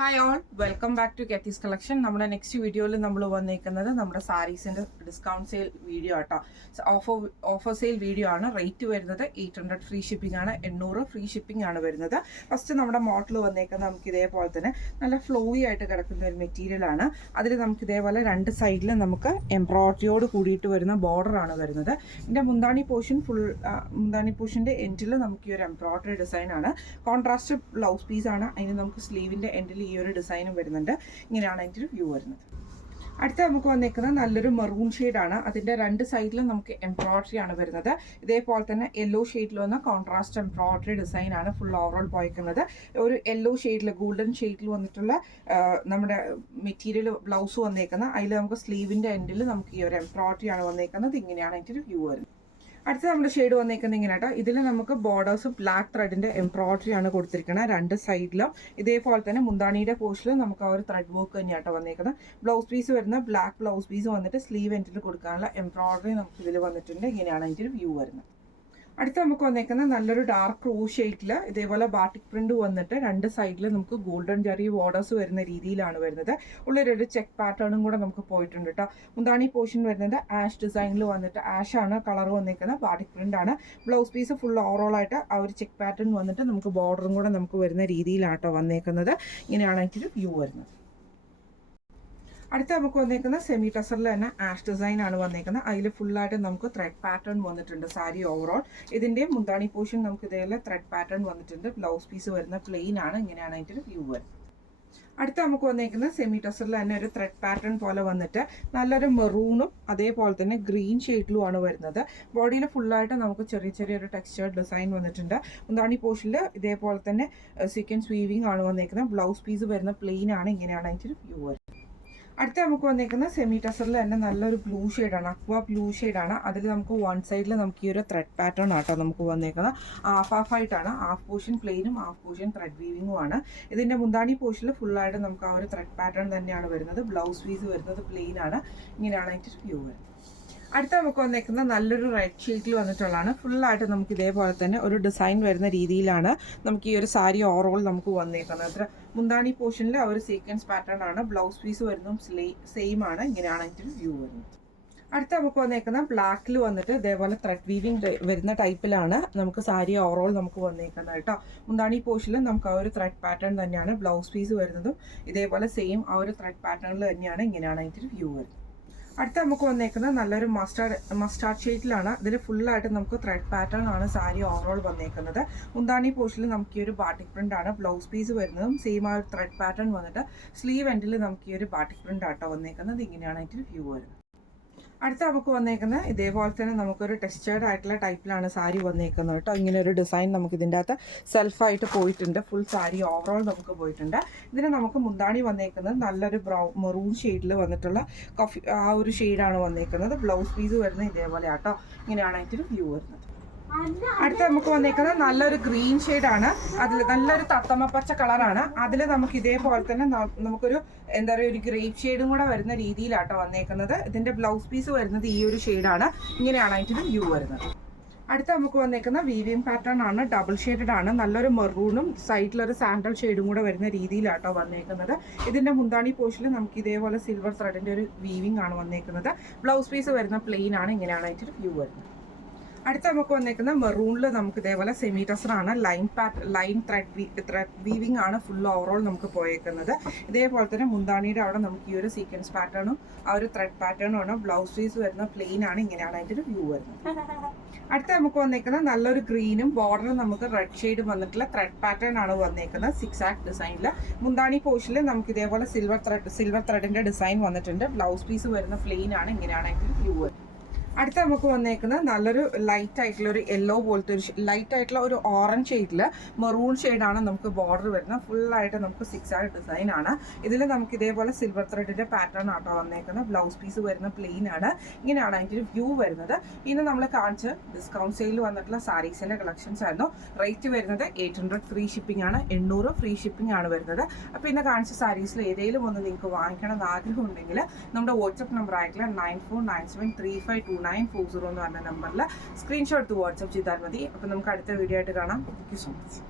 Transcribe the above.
Hi all, welcome back to Kethees collection. നമ്മുടെ next വീഡിയോയിൽ നമ്മൾ വന്നിരിക്കുന്നത് നമ്മുടെ സാരീസിൻ്റെ ഡിസ്കൗണ്ട് സെയിൽ വീഡിയോ ആട്ടോ. ഓഫർ സെയിൽ വീഡിയോ ആണ്. റേറ്റ് വരുന്നത് 800 ഫ്രീ ഷിപ്പിംഗ് ആണ്, 800 ഫ്രീ ഷിപ്പിംഗ് ആണ് വരുന്നത്. ഫസ്റ്റ് നമ്മുടെ മോഡൽ വന്നേക്കുന്നത് നമുക്ക് ഇതേപോലെ തന്നെ നല്ല ഫ്ലോയി ആയിട്ട് കിടക്കുന്ന ഒരു മെറ്റീരിയൽ ആണ്. അതിൽ നമുക്ക് ഇതേപോലെ രണ്ട് സൈഡിൽ നമുക്ക് എംബ്രോയിഡറിയോട് കൂടിയിട്ട് വരുന്ന ബോർഡറാണ് വരുന്നത്. ഇതിൻ്റെ മുന്താണി പോർഷൻ്റെ എൻഡിൽ നമുക്ക് ഈ ഒരു എംബ്രോയിഡറി ഡിസൈൻ ആണ്. കോൺട്രാസ്റ്റ് ബ്ലൗസ് പീസാണ്. അതിന് നമുക്ക് സ്ലീവിൻ്റെ എൻഡിൽ ഈ ഒരു ഡിസൈനും വരുന്നുണ്ട്. ഇങ്ങനെയാണ് അതിൻ്റെ ഒരു വ്യൂ വരുന്നത്. അടുത്ത നമുക്ക് വന്നേക്കുന്നത് നല്ലൊരു മെറൂൺ ഷെയ്ഡാണ്. അതിൻ്റെ രണ്ട് സൈഡിലും നമുക്ക് എംബ്രോയിഡറി ആണ് വരുന്നത്. ഇതേപോലെ തന്നെ യെല്ലോ ഷെയ്ഡിൽ വന്ന കോൺട്രാസ്റ്റ് എംബ്രോയിഡറി ഡിസൈൻ ആണ് ഫുൾ ഓവറോൾ പോയിക്കുന്നത്. ഒരു യെല്ലോ ഷെയ്ഡിൽ ഗോൾഡൻ ഷെയ്ഡിൽ വന്നിട്ടുള്ള നമ്മുടെ മെറ്റീരിയൽ ബ്ലൗസ് വന്നേക്കുന്നത്. അതിൽ നമുക്ക് സ്ലീവിൻ്റെ എൻഡിൽ നമുക്ക് ഈ ഒരു എംബ്രോയിഡറി ആണ് വന്നേക്കുന്നത്. ഇങ്ങനെയാണ് അതിൻ്റെ ഒരു വ്യൂ വരുന്നത്. അടുത്ത നമ്മുടെ ഷെയ്ഡ് വന്നേക്കുന്നത് ഇങ്ങനെ കേട്ടോ. ഇതിൽ നമുക്ക് ബോർഡേഴ്സ് ബ്ലാക്ക് ത്രെഡിൻ്റെ എംബ്രോയിഡറി ആണ് കൊടുത്തിരിക്കുന്നത് രണ്ട് സൈഡിലും. ഇതേപോലെ തന്നെ മുന്താണിയുടെ പോർഷനിൽ നമുക്ക് ആ ഒരു ത്രെഡ് വർക്ക് തന്നെയാട്ടോ വന്നേക്കുന്നത്. ബ്ലൗസ് പീസ് വരുന്ന ബ്ലാക്ക് ബ്ലൗസ് പീസ് വന്നിട്ട് സ്ലീവ് എൻഡിൽ കൊടുക്കാനുള്ള എംബ്രോയിഡറി നമുക്ക് ഇതിൽ വന്നിട്ടുണ്ട്. ഇങ്ങനെയാണ് അതിൻ്റെ ഒരു വ്യൂ വരുന്നത്. അടുത്ത നമുക്ക് വന്നേക്കുന്നത് നല്ലൊരു ഡാർക്ക് റോ ഷെയ്ഡിൽ ഇതേപോലെ ബാട്ടിക് പ്രിന്റ് വന്നിട്ട് രണ്ട് സൈഡിൽ നമുക്ക് ഗോൾഡൻ ജെറി ബോർഡേഴ്സ് വരുന്ന രീതിയിലാണ് വരുന്നത്. ഉള്ളൊരു ചെക്ക് പാറ്റേണും കൂടെ നമുക്ക് പോയിട്ടുണ്ട് കേട്ടോ. മുന്താണി പോർഷൻ വരുന്നത് ആഷ് ഡിസൈനിൽ വന്നിട്ട് ആഷ് ആണ് കളർ വന്നേക്കുന്നത്. ബാട്ടിക് പ്രിന്റ് ആണ്. ബ്ലൗസ് പീസ് ഫുൾ ഓവറോൾ ആയിട്ട് ആ ഒരു ചെക്ക് പാറ്റേൺ വന്നിട്ട് നമുക്ക് ബോർഡറും കൂടെ നമുക്ക് വരുന്ന രീതിയിലാട്ടോ വന്നേക്കുന്നത്. ഇങ്ങനെയാണ് അതിൻ്റെ വ്യൂ വരുന്നത്. അടുത്ത നമുക്ക് വന്നേക്കുന്ന സെമി ടസറിൽ തന്നെ ആഷ് ഡിസൈൻ ആണ് വന്നേക്കുന്നത്. അതിൽ ഫുള്ളായിട്ട് നമുക്ക് ത്രെഡ് പാറ്റേൺ വന്നിട്ടുണ്ട് സാരി ഓവറോൾ. ഇതിൻ്റെ മുന്താണി പോർഷൻ നമുക്ക് ഇതേപോലെ ത്രെഡ് പാറ്റേൺ വന്നിട്ടുണ്ട്. ബ്ലൗസ് പീസ് വരുന്ന പ്ലെയിൻ ആണ്. ഇങ്ങനെയാണ് അതിൻ്റെ വ്യൂ വരുന്നത്. അടുത്ത നമുക്ക് വന്നേക്കുന്ന സെമി ടസറിൽ തന്നെ ഒരു ത്രെഡ് പാറ്റേൺ പോലെ വന്നിട്ട് നല്ലൊരു മെറൂണും അതേപോലെ തന്നെ ഗ്രീൻ ഷെയ്ഡിലും ആണ് വരുന്നത്. ബോഡിയിൽ ഫുള്ളായിട്ട് നമുക്ക് ചെറിയൊരു ടെക്സ്ചർ ഡിസൈൻ വന്നിട്ടുണ്ട്. മുന്താണി പോർഷനിൽ ഇതേപോലെ തന്നെ സീക്വൻസ് വീവിംഗ് ആണ് വന്നേക്കുന്നത്. ബ്ലൗസ് പീസ് വരുന്ന പ്ലെയിൻ ആണ്. ഇങ്ങനെയാണ് അതിൻ്റെ വ്യൂ വരുന്നത്. അടുത്ത നമുക്ക് വന്നേക്കുന്ന സെമി ടസറിൽ തന്നെ നല്ലൊരു ബ്ലൂ ഷെയ്ഡാണ്, അക്വ ബ്ലൂ ഷെയ്ഡാണ്. അതിൽ നമുക്ക് വൺ സൈഡിൽ നമുക്ക് ഈ ഒരു ത്രെഡ് പാറ്റേൺ ആട്ടോ നമുക്ക് വന്നേക്കുന്നത്. ഹാഫ് ആയിട്ടാണ്. ഹാഫ് പോർഷൻ പ്ലെയിനും ഹാഫ് പോർഷൻ ത്രെഡ് വീവിങ്ങും ആണ്. ഇതിൻ്റെ മുന്താണി പോർഷനിൽ ഫുള്ളായിട്ട് നമുക്ക് ആ ഒരു ത്രെഡ് പാറ്റേൺ തന്നെയാണ് വരുന്നത്. ബ്ലൗസ് പീസ് വരുന്നത് പ്ലെയിൻ ആണ്. ഇങ്ങനെയാണ് അതിൻ്റെ വ്യൂ വരുന്നത്. അടുത്ത നമുക്ക് വന്നേക്കുന്ന നല്ലൊരു റെഡ് ഷീറ്റിൽ വന്നിട്ടുള്ളതാണ്. ഫുള്ളായിട്ട് നമുക്ക് ഇതേപോലെ തന്നെ ഒരു ഡിസൈൻ വരുന്ന രീതിയിലാണ് നമുക്ക് ഈ ഒരു സാരി ഓവറോൾ നമുക്ക് വന്നേക്കുന്നത്. അത്ര മുന്താണി പോർഷനിൽ ആ ഒരു സീക്വൻസ് പാറ്റേൺ ആണ്. ബ്ലൗസ് പീസ് വരുന്നതും സെയിം ആണ്. ഇങ്ങനെയാണ് അതിൻ്റെ വ്യൂ വരുന്നത്. അടുത്ത നമുക്ക് വന്നേക്കുന്ന ബ്ലാക്കിൽ വന്നിട്ട് ഇതേപോലെ ത്രെഡ് വീവിങ് വരുന്ന ടൈപ്പിലാണ് നമുക്ക് സാരി ഓവറോൾ നമുക്ക് വന്നേക്കുന്നത് കേട്ടോ. മുന്താണി പോർഷനിൽ നമുക്ക് ആ ഒരു ത്രെഡ് പാറ്റേൺ തന്നെയാണ്. ബ്ലൗസ് പീസ് വരുന്നതും ഇതേപോലെ സെയിം ആ ഒരു ത്രെഡ് പാറ്റേണിൽ തന്നെയാണ്. ഇങ്ങനെയാണ് അതിൻ്റെ വ്യൂ വരുന്നത്. അടുത്ത നമുക്ക് വന്നേക്കുന്നത് നല്ലൊരു മസ്റ്റാർഡ് ഷെയ്ഡിലാണ്. ഇതിൽ ഫുള്ളായിട്ട് നമുക്ക് ത്രെഡ് പാറ്റേൺ ആണ് സാരി ഓവറോൾ വന്നേക്കുന്നത്. മുന്താണി പോർഷനിൽ നമുക്ക് ഈ ഒരു ബാട്ടിക് പ്രിന്റ് ആണ്. ബ്ലൗസ് പീസ് വരുന്നതും സെയിം ആ ഒരു ത്രെഡ് പാറ്റേൺ വന്നിട്ട് സ്ലീവ് എൻഡിൽ നമുക്ക് ഈ ഒരു ബാട്ടിക് പ്രിന്റ് ആട്ടോ വന്നേക്കുന്നത്. ഇങ്ങനെയാണ് അതിൻ്റെ വ്യൂ വരുന്നത്. അടുത്ത നമുക്ക് വന്നേക്കുന്നത് ഇതേപോലെ തന്നെ നമുക്കൊരു ടെക്സ്ചേർഡ് ആയിട്ടുള്ള ടൈപ്പിലാണ് സാരി വന്നേക്കുന്നത് കേട്ടോ. ഇങ്ങനെ ഒരു ഡിസൈൻ നമുക്ക് ഇതിൻ്റെ അകത്ത് സെൽഫായിട്ട് പോയിട്ടുണ്ട്. ഫുൾ സാരി ഓവറോൾ നമുക്ക് പോയിട്ടുണ്ട്. ഇതിന് നമുക്ക് മുന്താണി വന്നേക്കുന്നത് നല്ലൊരു മെറൂൺ ഷെയ്ഡിൽ വന്നിട്ടുള്ള ആ ഒരു ഷെയ്ഡാണ് വന്നേക്കുന്നത്. ബ്ലൗസ് പീസ് വരുന്നത് ഇതേപോലെ ആട്ടോ. ഇങ്ങനെയാണ് അതിൻ്റെ വ്യൂ വരുന്നത്. അടുത്ത നമുക്ക് വന്നേക്കുന്നത് നല്ലൊരു ഗ്രീൻ ഷെയ്ഡാണ്. അതിൽ നല്ലൊരു തത്തമ്മ പച്ച കളറാണ്. അതിൽ നമുക്ക് ഇതേപോലെ തന്നെ നമുക്കൊരു എന്താ പറയുക ഒരു ഗ്രേപ്പ് ഷെയ്ഡും കൂടെ വരുന്ന രീതിയിലാട്ടോ വന്നേക്കുന്നത്. ഇതിൻ്റെ ബ്ലൗസ് പീസ് വരുന്നത് ഈ ഒരു ഷെയ്ഡാണ്. ഇങ്ങനെയാണ് അതിൻ്റെ വ്യൂ വരുന്നത്. അടുത്ത നമുക്ക് വന്നേക്കുന്ന വീവിങ് പാറ്റേൺ ആണ്. ഡബിൾ ഷെയ്ഡഡ് ആണ്. നല്ലൊരു മെറൂണും സൈഡിലൊരു സാൻഡൽ ഷെയ്ഡും കൂടെ വരുന്ന രീതിയിലാട്ടോ വന്നേക്കുന്നത്. ഇതിൻ്റെ മുന്താണി പോർഷനിൽ നമുക്ക് ഇതേപോലെ സിൽവർ ത്രെഡിൻ്റെ ഒരു വീവിങ് ആണ് വന്നേക്കുന്നത്. ബ്ലൗസ് പീസ് വരുന്ന പ്ലെയിൻ ആണ്. ഇങ്ങനെയാണ് അതിൻ്റെ വ്യൂ വരുന്നത്. അടുത്ത നമുക്ക് വന്നേക്കുന്ന മെറൂണിൽ നമുക്ക് ഇതേപോലെ സെമി ടസറാണ്. ലൈൻ ത്രെഡ് വീവിങ് ആണ് ഫുൾ ഓവറോൾ നമുക്ക് പോയേക്കുന്നത്. ഇതേപോലെ തന്നെ മുന്താണിയുടെ അവിടെ നമുക്ക് ഈ ഒരു സീക്വൻസ് പാറ്റേണും ആ ഒരു ത്രെഡ് പാറ്റേണും ആണ്. ബ്ലൗസ് പീസ് വരുന്ന പ്ലെയിൻ ആണ്. ഇങ്ങനെയാണ് അതിൻ്റെ വ്യൂ വരുന്നത്. അടുത്ത നമുക്ക് വന്നേക്കുന്നത് നല്ലൊരു ഗ്രീനും ബോർഡറിൽ നമുക്ക് റെഡ് ഷെയ്ഡ് വന്നിട്ടുള്ള ത്രെഡ് പാറ്റേൺ ആണ് വന്നേക്കുന്നത്. 6 ആക്ട് ഡിസൈനിൽ. മുന്താണി പോർഷനിൽ നമുക്ക് ഇതേപോലെ സിൽവർ ത്രെഡിൻ്റെ ഡിസൈൻ വന്നിട്ടുണ്ട്. ബ്ലൗസ് പീസ് വരുന്ന പ്ലെയിൻ ആണ്. ഇങ്ങനെയാണ് അതിൻ്റെ വ്യൂ വരുന്നത്. അടുത്ത നമുക്ക് വന്നേക്കുന്നത് നല്ലൊരു ലൈറ്റ് ആയിട്ടുള്ള ഒരു യെല്ലോ പോലത്തെ ഒരു ലൈറ്റ് ആയിട്ടുള്ള ഒരു ഓറഞ്ച് ഷെയ്ഡിൽ മെറൂൺ ഷെയ്ഡാണ് നമുക്ക് ബോർഡർ വരുന്നത്. ഫുള്ളായിട്ട് നമുക്ക് 6 ആക്ട് ഡിസൈൻ ആണ്. ഇതിൽ നമുക്ക് ഇതേപോലെ സിൽവർ ത്രെഡിൻ്റെ പാറ്റേൺ ആട്ടോ വന്നേക്കുന്നത്. ബ്ലൗസ് പീസ് വരുന്ന പ്ലെയിൻ ആണ്. ഇങ്ങനെയാണ് അതിൻ്റെ വ്യൂ വരുന്നത്. ഇന്ന് നമ്മൾ കാണിച്ച് ഡിസ്കൗണ്ട് സെയിൽ വന്നിട്ടുള്ള സാരീസിൻ്റെ കളക്ഷൻസ് ആയിരുന്നു. റേറ്റ് വരുന്നത് 800 ഫ്രീ ഷിപ്പിംഗ് ആണ്. 800 ഫ്രീ ഷിപ്പിംഗ് ആണ് വരുന്നത്. അപ്പോൾ ഇന്ന് കാണിച്ച സാരീസിൽ ഏതെങ്കിലും ഒന്ന് നിങ്ങൾക്ക് വാങ്ങിക്കണം എന്ന് ആഗ്രഹം ഉണ്ടെങ്കിൽ നമ്മുടെ വാട്സപ്പ് നമ്പർ ആയിട്ടുള്ള 9497352940 എന്ന് പറഞ്ഞ നമ്പറിൽ സ്ക്രീൻഷോട്ട് വാട്സപ്പ് ചെയ്താൽ മതി. അപ്പോൾ നമുക്ക് അടുത്ത വീഡിയോ ആയിട്ട് കാണാം. Thank you so much.